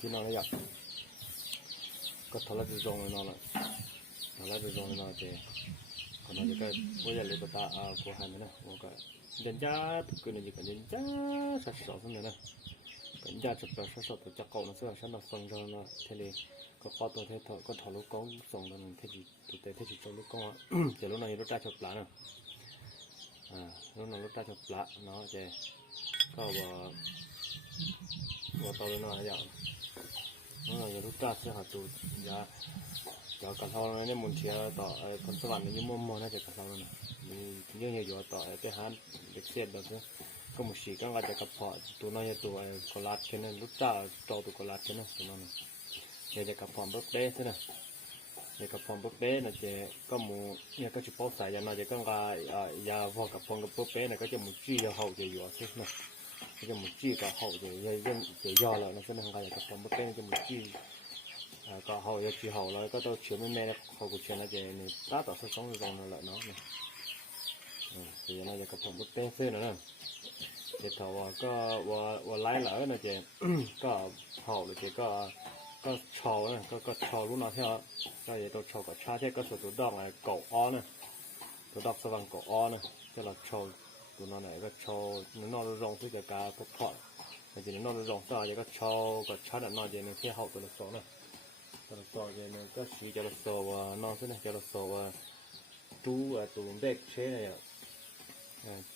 ที่นอนแล้วอยากก็ทอดแล้วจะรงเลยนอนละทอดแล้วจะรงเลยนอนเจcòn nó cái bây giờ lấy bát của hai nữa nè, một cái dân giá thực cái này chỉ cần dân giá sạch sạch thôi nữa nè, cái giá chụp sạch sạch từ chắc cậu nó sẽ là nó phân cho nó thế này có kho tôi thế thôi có thảo lúc cóส่งnó thế gì tụi thế gì trong lúc có chỉ lúc này lúc ra chụp lá nè, lúc nào lúc ra chụp lá nó chỉ có vào tàu nó là dạng nó là lúc ra sẽ hạt tụi giá cho cả thau này muốn chiaต่อคนสวรรค์นี่มั่วๆน่าจะกับเราเนี่ยมีเยอะๆต่อไปหาเด็กเสียดแบบนี้ก็มุสีก็อาจจะกับพอตัวน้อยตัวกลาดแค่นั้นรู้จักตัวกลาดแค่นั้นตัวนั้นเนี่ยจะกับพอมปุ๊บเด้ใช่ไหมเนี่ยกับพอมปุ๊บเด้น่ะจะก็หมูเนี่ยก็จะป้อสายยาน่าจะก็ยาพอกับพอมกับปุ๊บเด้น่ะก็จะหมูจี้จะเห่าจะอยู่ใช่ไหมก็จะหมูจี้กับเห่าจะย่อแล้วนะใช่ไหมของใครกับพอมปุ๊บเด้จะหมูจี้ก็เขาจะจีเขาแล้วก็ต้องเชื่อไม่แม่เขาก็เชื่อนะเจนี่ตาต่อสัก2 รองนั่นแหละเนาะเนี่ยเดี๋ยวน่าจะกระผมบุเต้เส้นนะเดี๋ยวเขาว่าไล่เหล่านะเจก็เขาหรือเจก็ชอนะก็ชอรู้นะเท่าก็จะตัวชอกับชาเท่ก็ส่วนตัวดอกอะไรเกาะอ้อนะตัวดอกสว่างเกาะอ้อนะจะเราชอตัวนั้นไหนก็ชอน้องรองที่จะการพกพอดแต่จริงน้องรองต่อจะก็ชอกับชาแต่นอนเจนี่เที่ยวเขาตัวละ2นะตัวต่อเจนก็สีจะละ2ว่านอนซึ่งจะละ2ว่าตัวเด็กเช่เนี่ย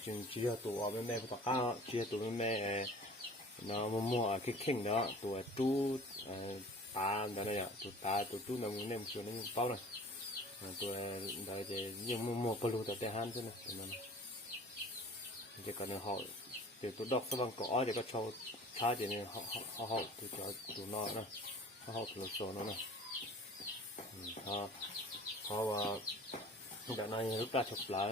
จึงเชื่อตัวแม่พวกข้าเชื่อตัวแม่nó mua cái khinh đóตัวตู้ตาđó nàyตัวตาตัวตู้nó muốn nem sườn nó bao nàyตัวđời thì nhưng mua pelu tại tây han thế này thì còn họ từตัวดอกสว่างก่อthìก็โชว์ช้าthìเนี่ยhọ từตัวนอนะเขาตัวโซนนะเขาว่าเดี๋ยวนี้ลูกปลาฉลาด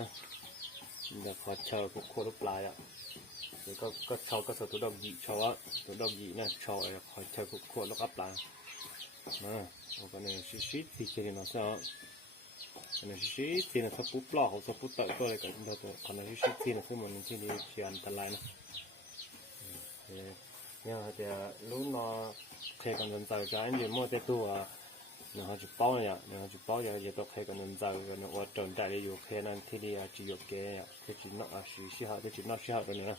เดี๋ยวขอเชิญพวกคนลูกปลาอ่ะเดี๋ยวก็เช่าก็ตัวดอกหยีเช่าว่าตัวดอกหยีนะเช่าขอเชิญพวกคนลูกปลาเอาไปเนี่ยชิดที่เจริญนะเนาะเนี่ยชิดที่เนี่ยสับปุ๊บปลอกสับปุ๊บเตะก็เลยกันเดี๋ยวขณะชิดที่เนี่ยคือมันที่นี่เชียนตะไลนะเนี่ยจะรู้เนาะเคยกันจนใจใจอยู่มั่วแต่ตัวเนี่ยเขาจะเป้าเนี่ยเขาจะเป้าอย่างตัวเคยกันจนใจกันว่าจนใจได้อยู่เคนั้นที่นี่จะอยู่แก่ที่จีนนอกชี้หาที่จีนนอกชี้หาตัวนี้นะ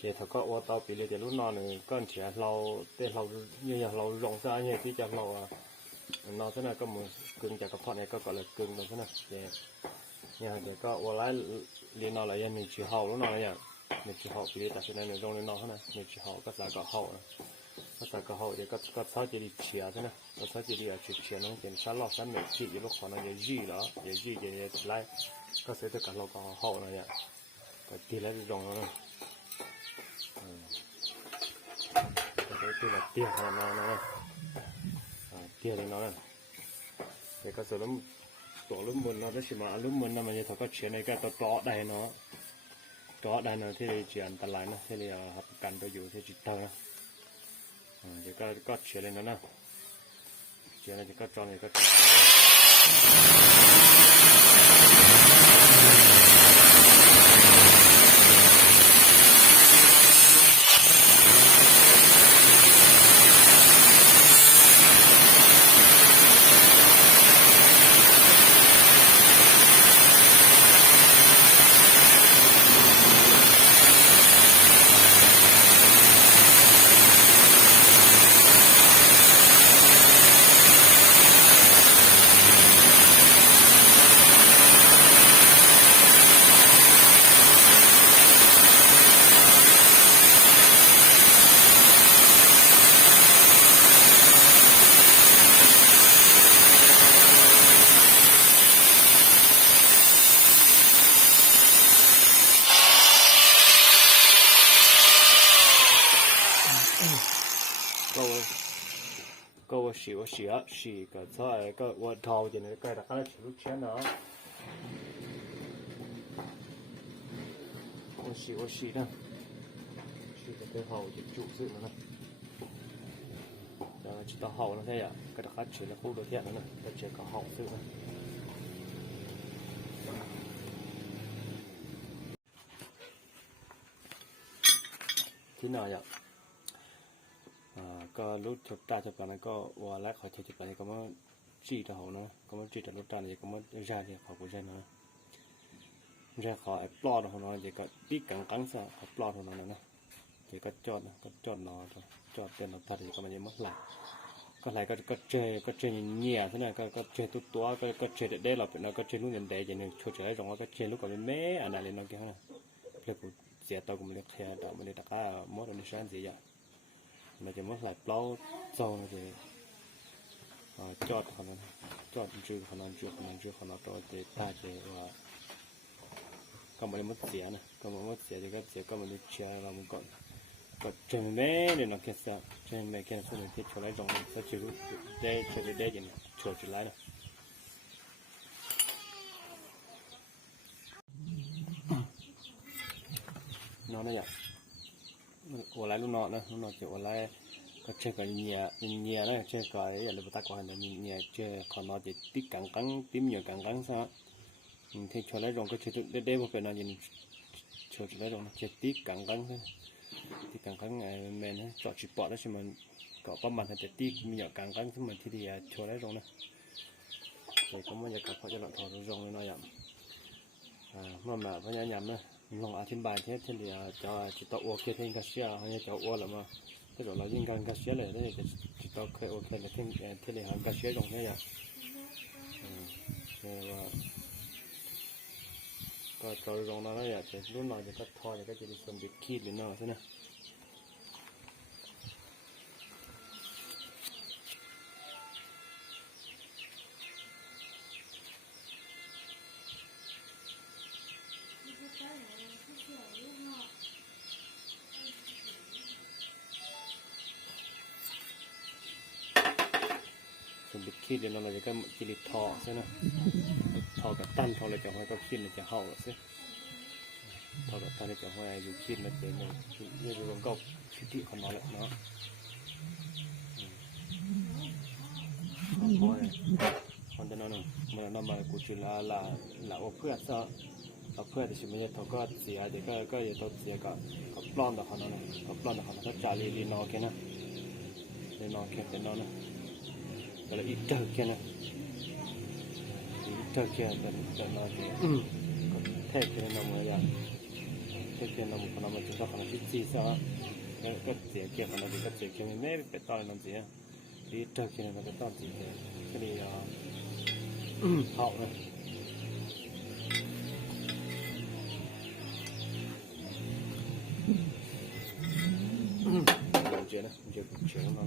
เดี๋ยวถ้าก็ว่าต่อไปเลยจะรู้นอนเนี่ยก้อนเฉียเราแต่เราเนี่ยเราลงซะเนี่ยที่จะเรานอนซะนะก็มือกึ่งจากกระเพาะเนี่ยก็เลยกึ่งตรงซะนะเนี่ยเดี๋ยวก็ว่าไล่เรียนนอนอะไรยังมีชี้หารู้นอนอะไรอย่างมีชี้หาไปแต่ฉะนั้นเนี่ยลงเรียนนอนซะนะมีชี้หาก็สายก็หาก็สายก็หาเดี๋ยวก็ซ้ายจะดีเฉียซะนะก็ซ้ายจะดีเฉียน้องเป็นซ้ายลอกซ้ายเหม็นที่อยู่ลูกขอนั่นจะยี่แล้วจะยี่จะไล่ก็เสียแต่การเราก็หาเนี่ยก็ทีแล้วจะลงแล้วนะcái là tia nó tia thì nó này cái cơ sở lắm tổ lắm mượn nó rất chỉ mà lắm mượn nó mà như thằng có chuyện này cái tỏ đài nó thì chỉ ăn tạt lại nó thì là học cần tôi dùng thì chỉ tao nó thì có chuyện này nó nè chuyện này thì có tròn này có có xỉ cái thôi cái vật thầu thì này cái là cái chỉ lúc chén đó xỉ đó xỉ cái hậu chỉ trụ sự nữa này chỉ tao hậu nó thế à cái đặc chỉ là khu đồ thiện nữa này cái chỉ có hậu sự này thế nào vậy ก็รู้จุดตาจุดกันนั้นก็ว่าแล้วขอจุดกันนี้ก็มาจีเท่านะก็มาจีแต่รู้ตาเนี่ยก็มาจ่าเนี่ยเขาก็ใช่นะจ่าขอไอ้ปลอดของน้องเดี๋ยวก็ปีกังซะไอ้ปลอดของน้องนะเดี๋ยวก็จอดนะก็จอดนอนจอดเป็นพัดเดี๋ยวก็มันยังมักหลับก็ไหลก็เจเงี่ยที่นั่นก็เจตัวก็เจเด็ดเราเป็นเราก็เจลูกเงินเดย์อย่างนึงช่วยเจให้ตรงว่าก็เจลูกกับแม่อันนั้นเลยน้องแกนะเพื่อกูเสียตัวกูไม่ได้แคร์ต่อไม่ได้ตะก้ามดอันนี้ชั้นเสียมันจะมักหลับเปล่าโซ่เลยจอดขนาดจอดจืดขนาดตัวเตะตาเจว่าก็ไม่ได้มัดเสียนะก็ไม่มัดเสียก็เสียก็มันได้เชียร์เราเมื่อก่อนก็เจแม่เนี่ยน้องแกเสียเจแม่แกส่วนหนึ่งที่ช่วยได้ตรงนั้นก็จืดได้ช่วยได้ยังช่วยจุดไรนะนอนได้ยังวันไรลูกนอนนะลูกนอนเจ็บวันไรก็เชื่อกันเงียนะเชื่อกันอย่าลืมตักก่อนเดี๋ยวมีเงียเชื่อขอนอนจะติ๊กกังติ๊มเหนียวกังซะที่ช่วยได้ตรงก็เชื่อได้พอเป็นอะไรยินช่วยได้ตรงเชื่อติ๊กกังติ๊กกังแมนนะจอดชิปปอดแล้วใช่ไหมก็ประมาณแต่ติ๊กมีเหนียวกังซึ่งมันที่เดียช่วยได้ตรงนะเดี๋ยวก็มันจะกลับเขาจะหลับถอดตรงเลยน้อยอย่างมาแบบพยายามนะลองอธิบายเช่นเดียวจะจิตตะโอเคที่ก็เชื่อเขาจะโอ้หรือมาถ้าเกิดเรายิงกันกระเชียเลยได้จะจิตตะเคยโอเคเลยที่เดียวกระเชียตรงนี้อย่างว่าก็จอยตรงนั้นอยากจะรุ่นหน่อยจะก็ทอจะก็จะมีส่วนบิดขีดหรือหน่อยใช่ไหมส่วนบิดขีดเดี๋ยวเราจะก็จิลิทอใช่ไหมทอกับตั้นทอเลยจะห้อยก็ขีดเลยจะห่อใช่ทอกับตั้นเลยจะห้อยอยู่ขีดมันเป็นเนี่ยรวมก็สิทธิของเราแหละเนาะคนจะนอนมันนอนมากูจุละโอเพื่อซะเอาเพื่อที่ชิมเนี่ยเขาก็เสียเดี๋ยวก็อย่าต้องเสียก็ปล้อนต่อเขาเนาะก็ปล้อนต่อเขาก็จ่าลีนอแค่นะลีนอแค่เป็นนอนนะก็เลยอีกเจอแค่นะอีกเจอแค่เป็นนอนแค่ก็แทกแค่นอนมืออย่างแทกแค่นอนมือคนนอนมาจุดต่อเขาที่ซีซะก็เสียแค่คนนอนก็เสียแค่ไม่ไปต่อยนอนเสียอีกเจอแค่นั้นก็ต้องเสียก็ดีเอาเลย觉得你就觉得吗？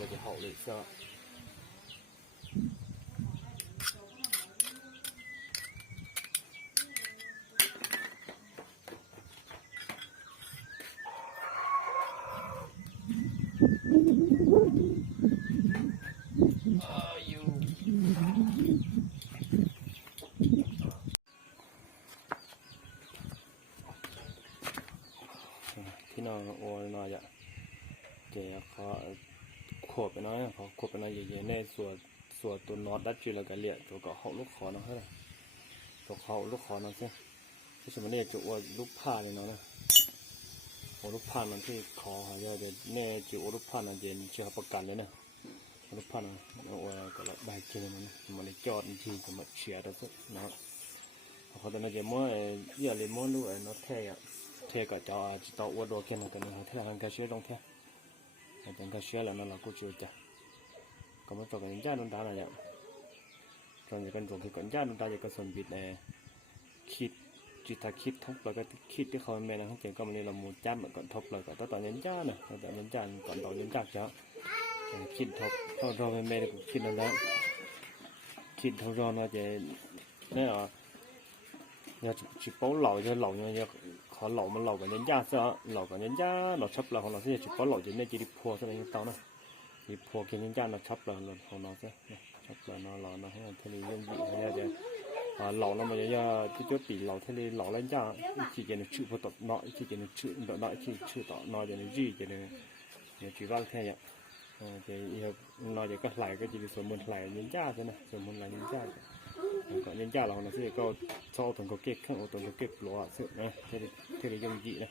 là cái hậu để sợที่นอนโอ้ยนอนจะเจ๊เขาขวบไปน้อยเขาขวบไปน้อยเย็นๆในส่วนตัวนอตดัดจุดแล้วก็เลี้ยตัวก็เขาลูกคอน้องเขาเลยตัวเขาลูกคอน้องใช่ที่สมัยนี้จะว่าลูกผ้าเลยน้องนะลูกผ้ามันที่คอเขาเยอะเลยแน่จิ๋วลูกผ้านั่นเย็นเชื่อประกันเลยนะลูกผ้านั่นโอ้ยก็ละใบเจมันมันเลยจอดจริงๆมันเฉียดแล้วสุดนะเขาตอนนั้นจะม้วนเยอะเลยม้วนลูกน้องแท้อะเทก็จะต่อวัวโดกันกันนะที่ทางการเชื่อตรงแท้ทางการเชื่อแล้วนั่นเราก็ช่วยจ้ะก็มาต่อกันย่าโดนตาหน่อยจ้ะตอนนี้กันตรงคือก่อนย่าโดนตาจะกระสุนบิดคิดจิตคิดทบแล้วก็คิดที่เขาแม่นะเขาเจ๋งก็มันนี่เราหมุนจ้าก่อนทบเลยก่อนตอนยันย่าน่ะตอนยันย่าก่อนตอนยันจักจ้ะคิดทบตอนเราแม่ก็คิดแล้วคิดเท่าเราเนาะจะเนี่ยgiờ chỉ bảo lẩu cho lẩu nha khó lẩu mà lẩu cả nhân gia sao lẩu cả nhân gia nó sắp là họ nó sẽ chỉ bảo lẩu chỉ nên chỉ đi phô cho nên tao nó đi phô cái nhân gia nó sắp là họ nó sẽ sắp là nó hay là thế này nhân vị hay là lẩu nó mà giờ cái chỗ tỷ lẩu thế này lẩu lên gia chỉ cái nó chữ phô tập nọ chỉ cái nó chữ nọ chỉ chữ tọ nọ cho nó gì cái nó chỉ vang thế vậy thì nó chỉ có lại cái chỉ số môn lại nhân gia thế này số môn lại nhân gia còn nhân gia là nó sẽ có sau tuần có kết khăn tuần có kết lúa sự này thế thì dùng gì này